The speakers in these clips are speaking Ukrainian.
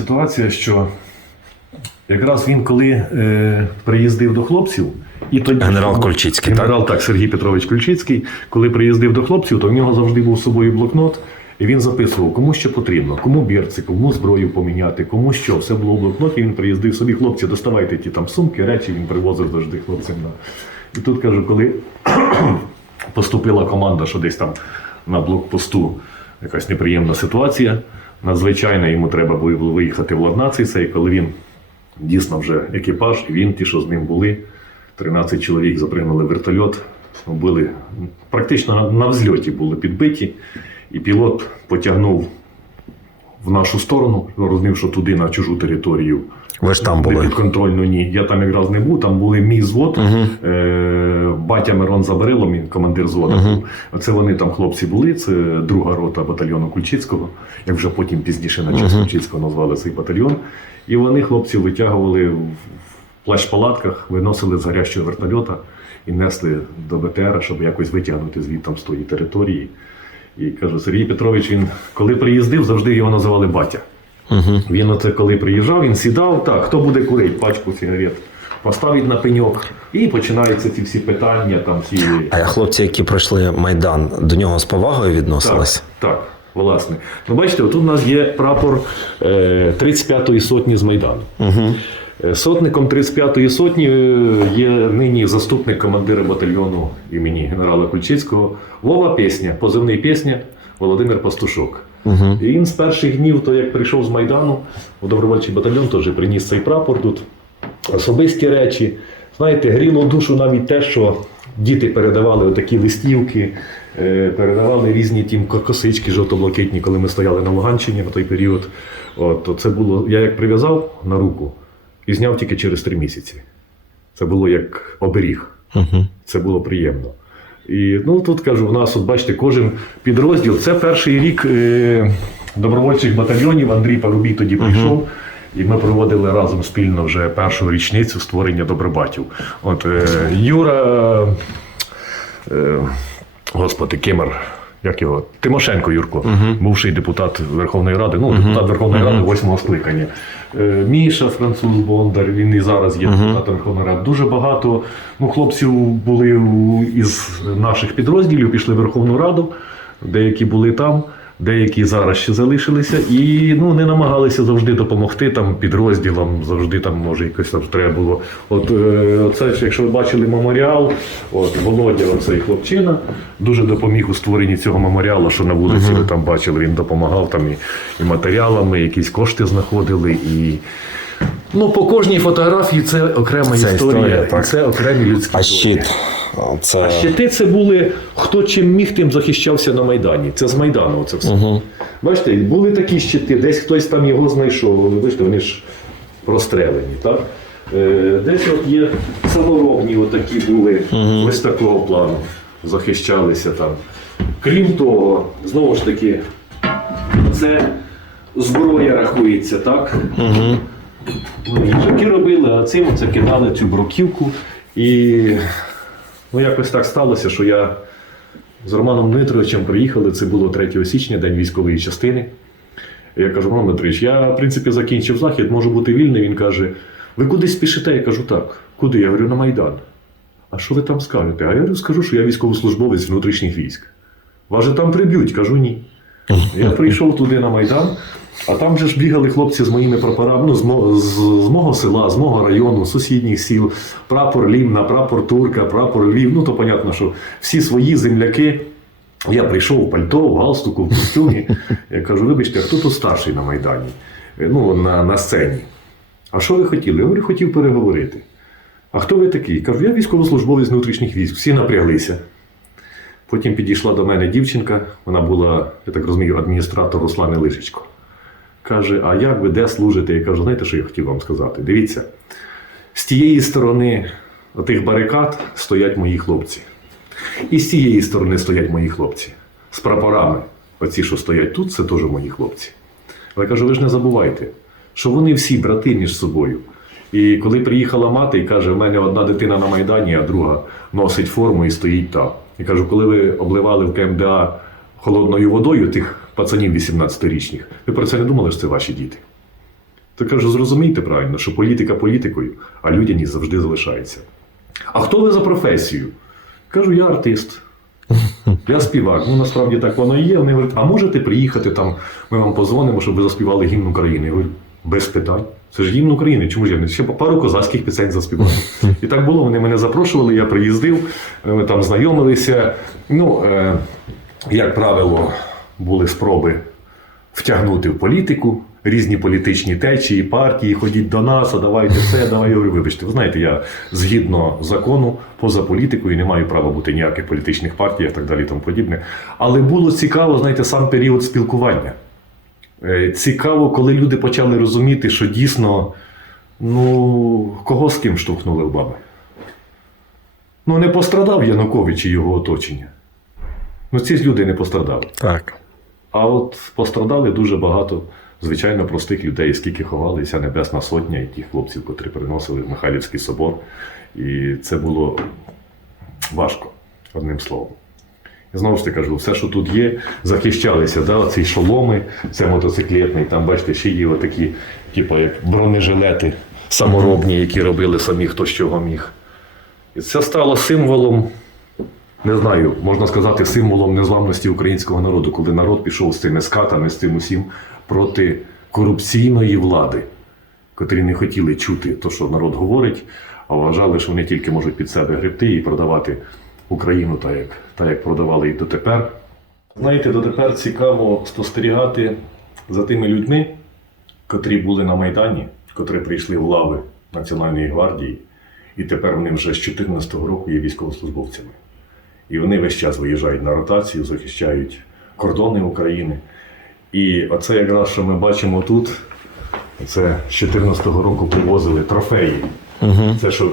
ситуація, що якраз він коли е, приїздив до хлопців, і тоді Генерал Кульчицький, так? генерал так, Сергій Петрович Кульчицький, коли приїздив до хлопців, то в нього завжди був з собою блокнот. І він записував, кому що потрібно, кому бірці, кому зброю поміняти, кому що. Все було в блокноті. Він приїздив собі, хлопці, доставайте ті там сумки, речі, він привозив завжди хлопцям. На. І тут кажу, коли поступила команда, що десь там на блокпосту якась неприємна ситуація. Надзвичайно йому треба було виїхати в Ладнаций цей, коли він дійсно вже екіпаж, він, ті, що з ним були, 13 чоловік запригнули вертольот, були практично на взльоті були підбиті, і пілот потягнув в нашу сторону, розумів, що туди на чужу територію. Ви ж там були. Підконтрольну ні. Я там якраз не був, там були мій звод, е, батя Мирон Забарило, мій командир зводу. був. Оце вони там хлопці були, це друга рота батальйону Кульчицького, як вже потім пізніше на час Кульчицького назвали цей батальйон. І вони хлопців витягували в плащ-палатках, виносили з гарячого вертольота і несли до БТР, щоб якось витягнути звідти з тої території. І кажу, Сергій Петрович, він коли приїздив, завжди його називали батя. Він оце коли приїжджав, він сідав, так, хто буде курити пачку сигарет, поставить на пеньок, і починаються ці всі питання, там всі. А хлопці, які пройшли Майдан, до нього з повагою Так, відносились? так, власне. Ну, бачите, тут у нас є прапор е, 35-ї сотні з Майдану. Угу. Е, Сотником 35-ї сотні е, є нині заступник командира батальйону імені генерала Кульчицького Вова Пісня, позивний пісня Володимир Пастушок. Угу. І він з перших днів, то як прийшов з Майдану, у добровольчий батальйон теж приніс цей прапор тут. Особисті речі. Знаєте, гріло душу навіть те, що діти передавали отакі листівки, е, передавали різні тім косички жовто-блакитні, коли ми стояли на Луганщині на той період. От, то це було, я як прив'язав на руку і зняв тільки через три місяці. Це було як оберіг. Угу. Це було приємно. І ну тут кажу, в нас, от бачите, кожен підрозділ. Це перший рік е, добровольчих батальйонів. Андрій Парубій тоді прийшов. І ми проводили разом спільно вже першу річницю створення добробатів. От е, Юра, е, господи, Кимер, як його? Тимошенко Юрко, бувший депутат Верховної Ради, ну, депутат Верховної Ради восьмого скликання. Е, Міша, француз Бондар, він і зараз є депутатом Верховної Ради. Дуже багато ну, хлопців були із наших підрозділів, пішли в Верховну Раду, деякі були там. Деякі зараз ще залишилися і ну не намагалися завжди допомогти там підрозділам, завжди там може якось там треба було. От е, це якщо ви бачили меморіал, от Володя, оцей хлопчина, дуже допоміг у створенні цього меморіалу, що на вулиці ви там бачили, він допомагав там і, і матеріалами, якісь кошти знаходили. І ну по кожній фотографії це окрема Це історія, історія, і це окремі людські А щит? Це... Щити це були хто чим міг, тим захищався на Майдані. Це з Майдану це все. Угу. Бачите, були такі щити, десь хтось там його знайшов. Бачите, вони ж прострелені. Так? Е, десь от є саморобні, отакі були, ось такого плану, захищалися там. Крім того, знову ж таки, це зброя рахується, так? Угу. Їжаки робили, а цим це кидали цю бруківку. І ну, якось так сталося, що я з Романом Дмитровичем приїхали. Це було 3 січня, день військової частини. Я кажу, Роман Дмитрович, я в принципі закінчив захід, можу бути вільний. Він каже: ви кудись спішите? Я кажу, так. Куди? Я говорю, на Майдан. А що ви там скажете? А я говорю, скажу, що я військовослужбовець внутрішніх військ. Вас же там приб'ють, кажу ні. Я прийшов туди на Майдан, а там же ж бігали хлопці з моїми прапорами, ну, з, мо- з, з мого села, з мого району, сусідніх сіл, прапор Лімна, прапор Турка, прапор Львів. Ну, то понятно, що всі свої земляки. Я прийшов в пальто, в галстуку, в костюмі. Я кажу, вибачте, а хто тут старший на Майдані? Ну, на, на сцені. А що ви хотіли? Я говорю, хотів переговорити. А хто ви такий? Кажу, я військовослужбовець внутрішніх військ. Всі напряглися. Потім підійшла до мене дівчинка, вона була, я так розумію, адміністратор Руслани Лишечко. Каже: А як ви де служите? Я кажу, знаєте, що я хотів вам сказати? Дивіться, з тієї сторони отих барикад стоять мої хлопці. І з цієї сторони стоять мої хлопці. З прапорами. Оці, що стоять тут, це теж мої хлопці. Але я кажу, ви ж не забувайте, що вони всі брати між собою. І коли приїхала мати і каже, в мене одна дитина на Майдані, а друга носить форму і стоїть там. Я кажу, коли ви обливали в КМДА холодною водою тих пацанів 18-річних, ви про це не думали, що це ваші діти? То кажу, зрозумійте правильно, що політика політикою, а людяність завжди залишається. А хто ви за професію? Кажу, я артист. Я співак. Ну насправді так воно і є. Вони говорять, а можете приїхати там, ми вам позвонимо, щоб ви заспівали гімн України. Я говорю, без питань. Це ж гімн України. Чому ж я не ще пару козацьких пісень заспівав. І так було. Вони мене запрошували, я приїздив, ми там знайомилися. Ну, е, як правило, були спроби втягнути в політику. Різні політичні течії, партії, ходіть до нас, а давайте це, давай. Я говорю, вибачте, ви знаєте, я згідно закону, поза політикою, не маю права бути ніяких політичних партій і так далі і тому подібне. Але було цікаво, знаєте, сам період спілкування. Е, Цікаво, коли люди почали розуміти, що дійсно, ну, кого з ким штовхнули в баби. Ну, не пострадав Янукович і його оточення. Ну, ці люди не пострадали. Так. А от пострадали дуже багато, звичайно, простих людей, скільки ховалися Небесна Сотня і ті хлопців, котрі приносили в Михайлівський собор. І це було важко, одним словом. Знову ж таки кажу, все, що тут є, захищалися, да, ці шоломи, це мотоциклетний, там, бачите, ще є отакі, типу, як бронежилети саморобні, які робили самі хто з чого міг. І це стало символом не знаю, можна сказати, символом незламності українського народу, коли народ пішов з цими скатами, з цим усім проти корупційної влади, котрі не хотіли чути те, що народ говорить, а вважали, що вони тільки можуть під себе гребти і продавати Україну так, як, так, як продавали і дотепер. Знаєте, дотепер цікаво спостерігати за тими людьми, котрі були на Майдані, котрі прийшли в лави Національної гвардії, і тепер вони вже з 2014 року є військовослужбовцями. І вони весь час виїжджають на ротацію, захищають кордони України. І оце якраз, що ми бачимо тут, це з 2014 року привозили трофеї. Це що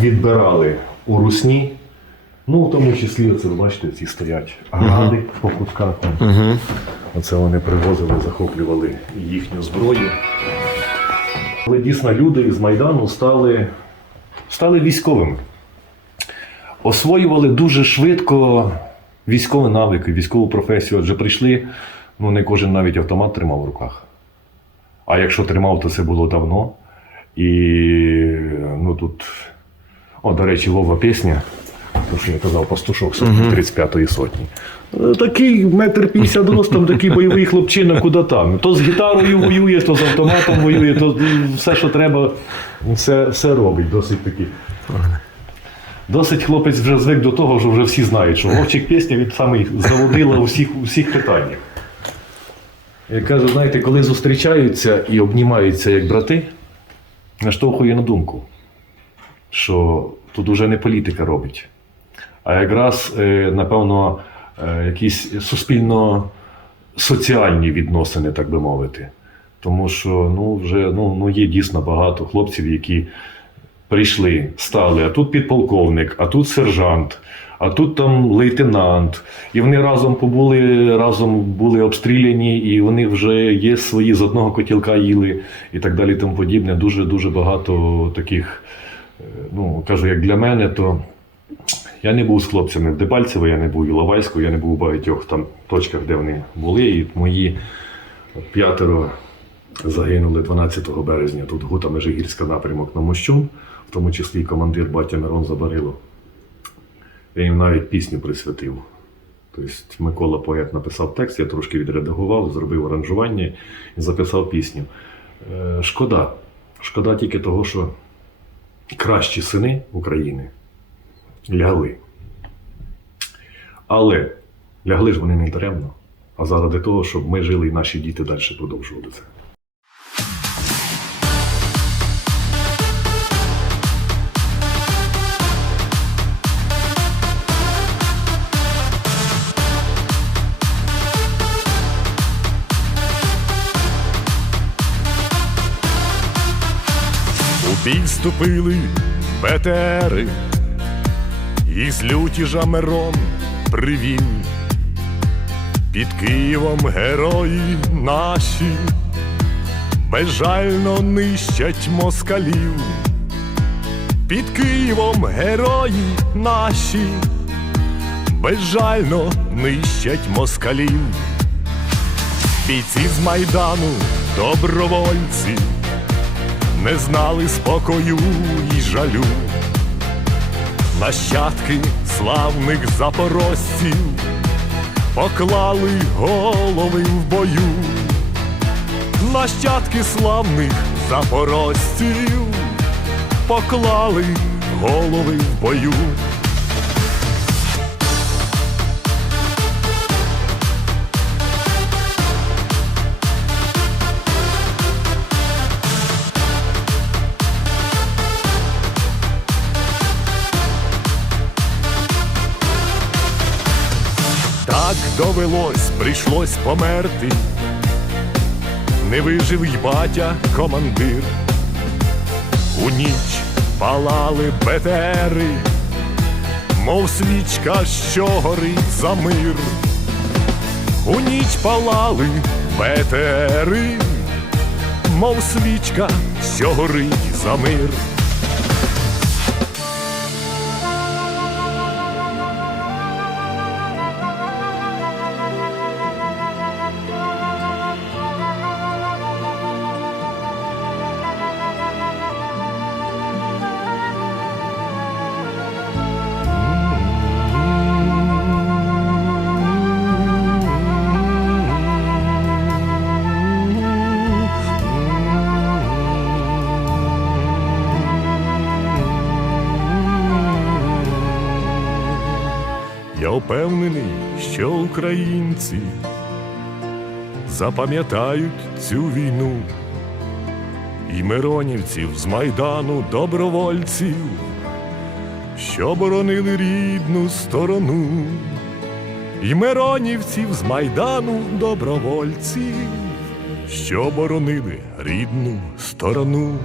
відбирали у русні. Ну, в тому числі, оце, бачите, ці стоять гради по кутках. Угу. Оце вони привозили, захоплювали їхню зброю. Але дійсно люди з Майдану стали, стали військовими. Освоювали дуже швидко військові навики, військову професію. Адже прийшли, ну не кожен навіть автомат тримав в руках. А якщо тримав, то це було давно. І ну тут, о, до речі, Вова пісня, то що я казав, пастушок 35-ї сотні. Е, Такий метр п'ятдесят ростом, такий бойовий хлопчина, куди там. То з гітарою воює, то з автоматом воює, то все, що треба, все, все робить. Досить таки. Досить хлопець вже звик до того, що вже всі знають, що Вовчик пісня від самий заводила у всіх, у всіх питаннях. Я кажу, знаєте, коли зустрічаються і обнімаються як брати, наштовхує на думку, що тут уже не політика робить, а якраз, е, напевно, е, якісь суспільно-соціальні відносини, так би мовити. Тому що ну, вже ну, ну, є дійсно багато хлопців, які прийшли, стали, а тут підполковник, а тут сержант, а тут там лейтенант. І вони разом побули, разом були обстріляні, і вони вже є свої з одного котілка їли і так далі. Тому подібне. Дуже дуже багато таких. е, Ну кажу, як для мене, то я не був з хлопцями в Дебальцево, я не був в Іловайську, я не був у багатьох там точках, де вони були. І мої п'ятеро загинули 12 березня. Тут Гута Межигірська напрямок на Мощун, в тому числі і командир батя Мирон Забарило. Я їм навіть пісню присвятив. Тобто Микола поет написав текст, я трошки відредагував, зробив аранжування і записав пісню. Е, Шкода. Шкода тільки того, що кращі сини України лягли. Але лягли ж вони не даремно, а заради того, щоб ми жили і наші діти далі продовжували це. Бій вступили БТРи, і з лютіжа Мирон привів. Під Києвом герої наші безжально нищать москалів. Під Києвом герої наші безжально нищать москалів. Бійці з Майдану, добровольці, не знали спокою і жалю. Нащадки славних запорожців поклали голови в бою. Нащадки славних запорожців поклали голови в бою. Довелось, прийшлось померти. Не вижив й батя командир. У ніч палали бетери, мов свічка, що горить за мир. У ніч палали бетери, мов свічка, що горить за мир. Впевнений, що українці запам'ятають цю війну і миронівців з майдану добровольців, що боронили рідну сторону, і миронівців з майдану добровольців, що боронили рідну сторону.